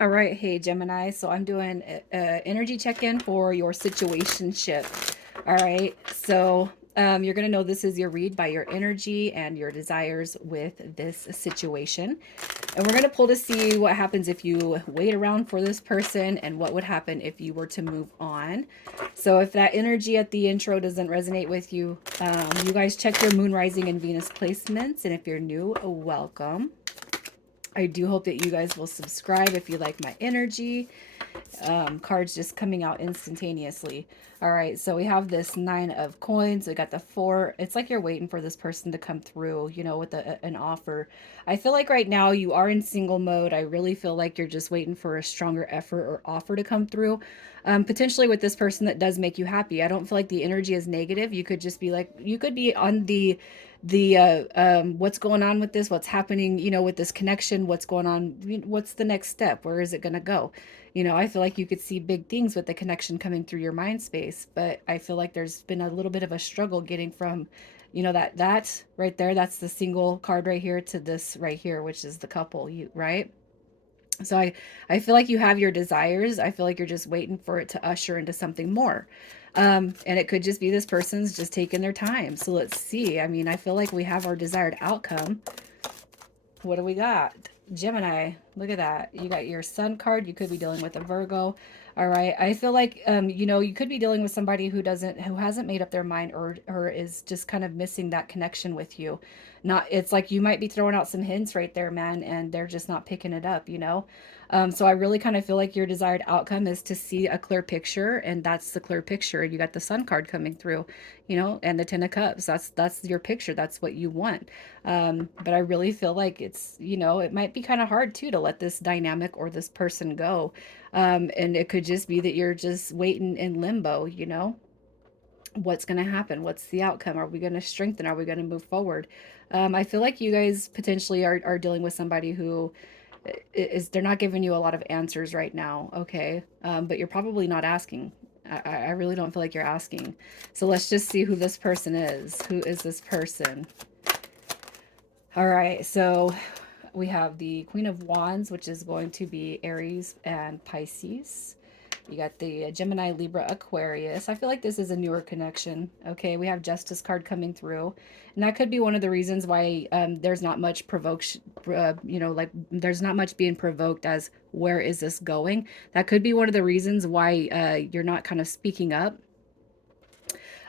All right, hey Gemini. So I'm doing a energy check-in for your situationship. All right, so you're gonna know this is your read by your energy and your desires with this situation, and we're gonna pull to see what happens if you wait around for this person and what would happen if you were to move on. So if that energy at the intro doesn't resonate with you, you guys check your moon, rising, and Venus placements, and if you're new, welcome. I do hope that you guys will subscribe if you like my energy. Cards just coming out instantaneously. All right, so we have this 9 of coins. We got the 4. It's like you're waiting for this person to come through, with an offer. I feel like right now you are in single mode. I really feel like you're just waiting for a stronger effort or offer to come through. Potentially with this person that does make you happy. I don't feel like the energy is negative. You could just be like, you could be on the what's going on with this, what's happening, with this connection, what's going on, what's the next step, where is it going to go. I feel like you could see big things with the connection coming through your mind space, but I feel like there's been a little bit of a struggle getting from, that right there, that's the single card right here, to this right here, which is the couple, right? So I feel like you have your desires. I feel like you're just waiting for it to usher into something more. And it could just be this person's just taking their time. So let's see. I mean, I feel like we have our desired outcome. What do we got? Gemini, look at that. You got your sun card. You could be dealing with a Virgo. All right. I feel like, you could be dealing with somebody who hasn't made up their mind, or is just kind of missing that connection with you. Not, it's like you might be throwing out some hints right there, man, and they're just not picking it up. So I really kind of feel like your desired outcome is to see a clear picture, and that's the clear picture. You got the sun card coming through, and the 10 of cups. That's your picture. That's what you want. But I really feel like it might be kind of hard too to let this dynamic or this person go. And it could just be that you're just waiting in limbo. What's going to happen? What's the outcome? Are we going to strengthen? Are we going to move forward? I feel like you guys potentially are dealing with somebody who they're not giving you a lot of answers right now. Okay. But you're probably not asking. I really don't feel like you're asking. So let's just see who this person is. Who is this person? All right, so we have the Queen of Wands, which is going to be Aries and Pisces. You got the Gemini, Libra, Aquarius. I feel like this is a newer connection. Okay, we have Justice card coming through. And that could be one of the reasons why there's not much like there's not much being provoked as where is this going. That could be one of the reasons why you're not kind of speaking up.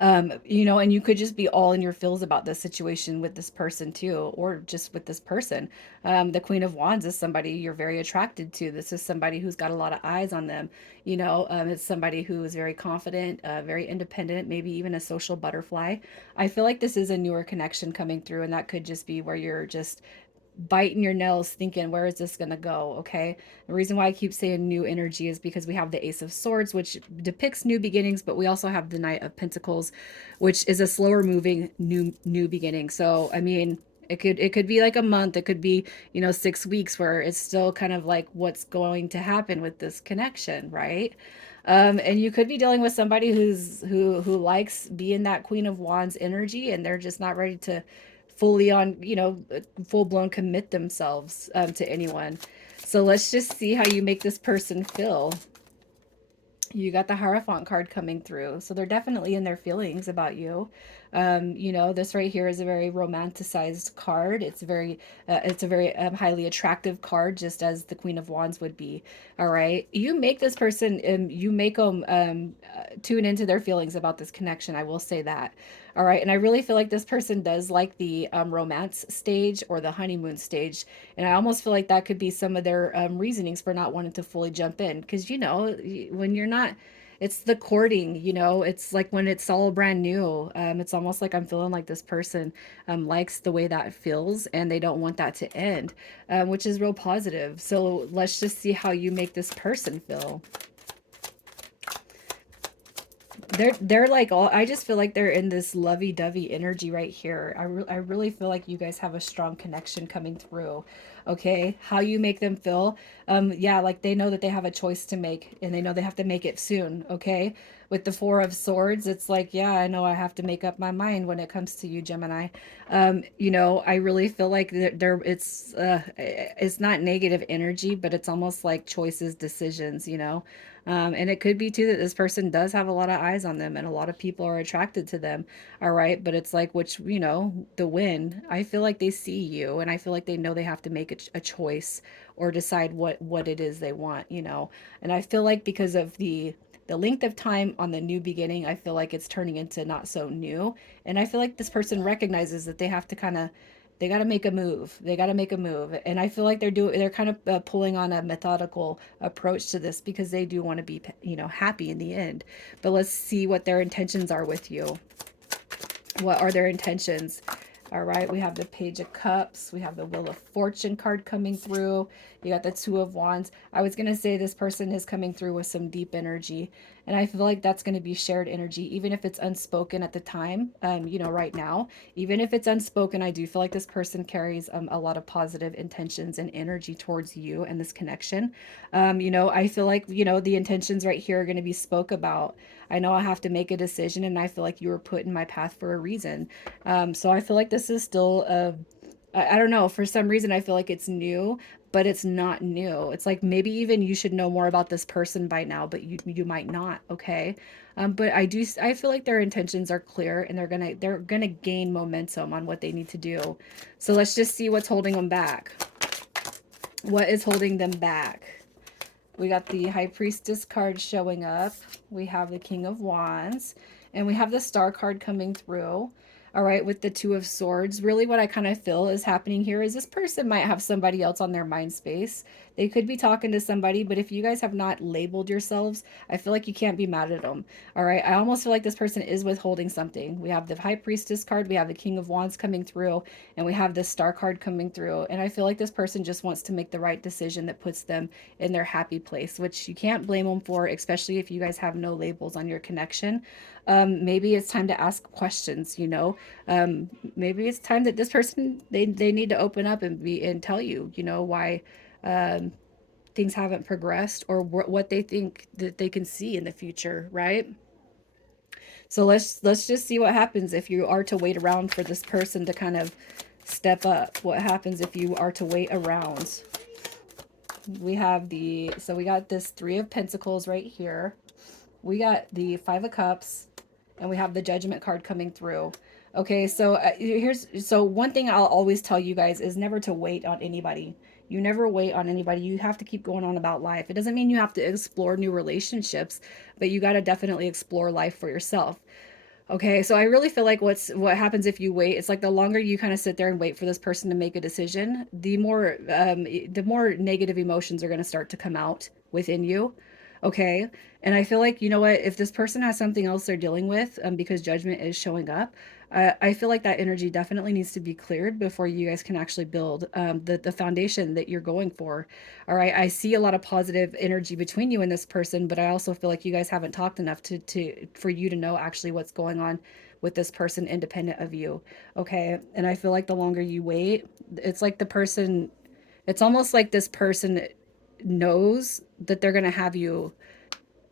And you could just be all in your feels about this situation with this person too, or just with this person. The Queen of Wands is somebody you're very attracted to. This is somebody who's got a lot of eyes on them. It's somebody who is very confident, very independent, maybe even a social butterfly. I feel like this is a newer connection coming through, and that could just be where you're just biting your nails thinking, where is this going to go? Okay, the reason why I keep saying new energy is because we have the Ace of Swords, which depicts new beginnings, but we also have the Knight of Pentacles, which is a slower moving new beginning. So I mean, it could be like a month, it could be 6 weeks, where it's still kind of like what's going to happen with this connection, right? And you could be dealing with somebody who likes being that Queen of Wands energy, and they're just not ready to full blown commit themselves to anyone. So let's just see how you make this person feel. You got the Hierophant card coming through. So they're definitely in their feelings about you. This right here is a very romanticized card. It's a very highly attractive card, just as the Queen of Wands would be. All right. You make this person, you make them tune into their feelings about this connection. I will say that. All right. And I really feel like this person does like the romance stage or the honeymoon stage. And I almost feel like that could be some of their reasonings for not wanting to fully jump in. Because, when you're not, it's the courting, it's like when it's all brand new. It's almost like I'm feeling like this person likes the way that feels, and they don't want that to end, which is real positive. So let's just see how you make this person feel. They're like all, I just feel like they're in this lovey-dovey energy right here. I really feel like you guys have a strong connection coming through. Okay, how you make them feel. Yeah, like they know that they have a choice to make and they know they have to make it soon. Okay, with the Four of Swords, it's like, yeah, I know I have to make up my mind when it comes to you, Gemini. You know, I really feel like it's not negative energy, but it's almost like choices, decisions, you know. And it could be too that this person does have a lot of eyes on them and a lot of people are attracted to them. All right. But it's like, which, you know, the win, I feel like they see you and I feel like they know they have to make a choice or decide what it is they want, you know. And I feel like because of the length of time on the new beginning, I feel like it's turning into not so new. And I feel like this person recognizes that they have to kind of, they got to make a move. They got to make a move. And I feel like they're kind of pulling on a methodical approach to this because they do want to be, you know, happy in the end. But let's see what their intentions are with you. What are their intentions? All right, we have the Page of Cups. We have the Wheel of Fortune card coming through. You got the Two of Wands. I was going to say this person is coming through with some deep energy. And I feel like that's going to be shared energy, even if it's unspoken at the time, you know, right now. Even if it's unspoken, I do feel like this person carries a lot of positive intentions and energy towards you and this connection. You know, I feel like, you know, the intentions right here are going to be spoke about. I know I have to make a decision and I feel like you were put in my path for a reason. So I feel like this is still I don't know, for some reason I feel like it's new, but it's not new. It's like maybe even you should know more about this person by now, but you might not, okay? But I feel like their intentions are clear and they're gonna gain momentum on what they need to do. So let's just see what's holding them back. What is holding them back? We got the High Priestess card showing up. We have the King of Wands. And we have the Star card coming through. All right, with the Two of Swords. Really what I kind of feel is happening here is this person might have somebody else on their mind space. They could be talking to somebody, but if you guys have not labeled yourselves, I feel like you can't be mad at them. All right, I almost feel like this person is withholding something. We have the High Priestess card. We have the King of Wands coming through. And we have the Star card coming through. And I feel like this person just wants to make the right decision that puts them in their happy place, which you can't blame them for, especially if you guys have no labels on your connection. Maybe it's time to ask questions, you know. Maybe it's time that this person, they need to open up and be and tell you, you know, why um, things haven't progressed or what they think that they can see in the future, right? So let's just see what happens if you are to wait around for this person to kind of step up. What happens if you are to wait around? We have so we got this Three of Pentacles right here. We got the Five of Cups, and we have the Judgment card coming through. Okay, so so one thing I'll always tell you guys is never to wait on anybody. You never wait on anybody. You have to keep going on about life. It doesn't mean you have to explore new relationships, but you got to definitely explore life for yourself. Okay, so I really feel like what happens if you wait, it's like the longer you kind of sit there and wait for this person to make a decision, the more negative emotions are going to start to come out within you. Okay, and I feel like, you know what, if this person has something else they're dealing with, because judgment is showing up, I feel like that energy definitely needs to be cleared before you guys can actually build the foundation that you're going for. All right, I see a lot of positive energy between you and this person, but I also feel like you guys haven't talked enough to for you to know actually what's going on with this person independent of you. Okay, and I feel like the longer you wait, it's like the person, it's almost like this person knows that they're going to have you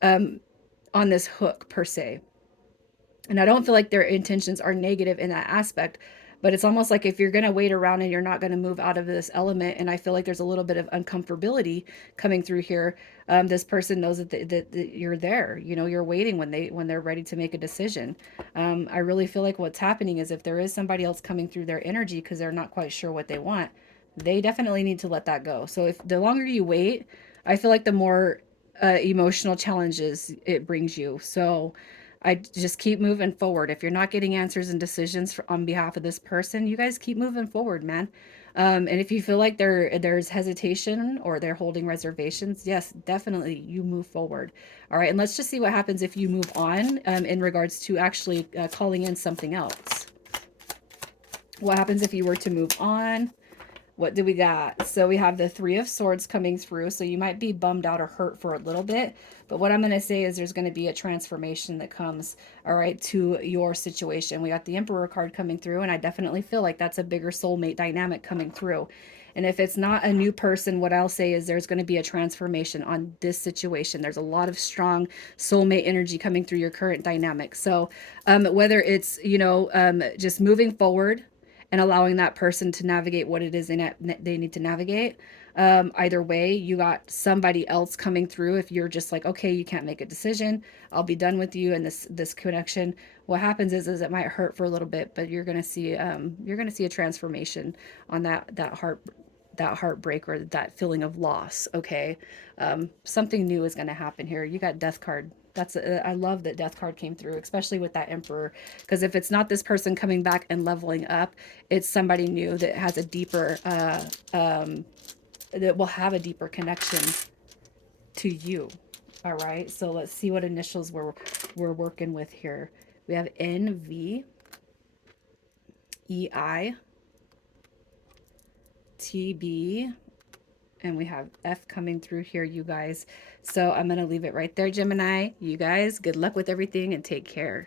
on this hook per se. And I don't feel like their intentions are negative in that aspect, but it's almost like if you're going to wait around and you're not going to move out of this element, and I feel like there's a little bit of uncomfortability coming through here. This person knows that you're there, you know, you're waiting when they're ready to make a decision. I really feel like what's happening is if there is somebody else coming through their energy because they're not quite sure what they want, they definitely need to let that go. So if the longer you wait, I feel like the more emotional challenges it brings you. So I just keep moving forward. If you're not getting answers and decisions on behalf of this person, you guys keep moving forward, man. And if you feel like there's hesitation or they're holding reservations, yes, definitely you move forward. All right, and let's just see what happens if you move on in regards to actually calling in something else. What happens if you were to move on? What do we got? So we have the Three of Swords coming through. So you might be bummed out or hurt for a little bit. But what I'm going to say is there's going to be a transformation that comes, all right, to your situation. We got the Emperor card coming through. And I definitely feel like that's a bigger soulmate dynamic coming through. And if it's not a new person, what I'll say is there's going to be a transformation on this situation. There's a lot of strong soulmate energy coming through your current dynamic. So whether it's, just moving forward and allowing that person to navigate what it is they need to navigate. Either way, you got somebody else coming through. If you're just like, okay, you can't make a decision, I'll be done with you and this connection. What happens is it might hurt for a little bit, but you're gonna see a transformation on that heartbreak or that feeling of loss. Okay, something new is gonna happen here. You got Death card. I love that Death card came through, especially with that Emperor, because if it's not this person coming back and leveling up, it's somebody new that has a deeper that will have a deeper connection to you. All right, so let's see what initials we're working with here. We have NV, EI, TB, and we have F coming through here, you guys. So I'm going to leave it right there, Gemini. You guys, good luck with everything and take care.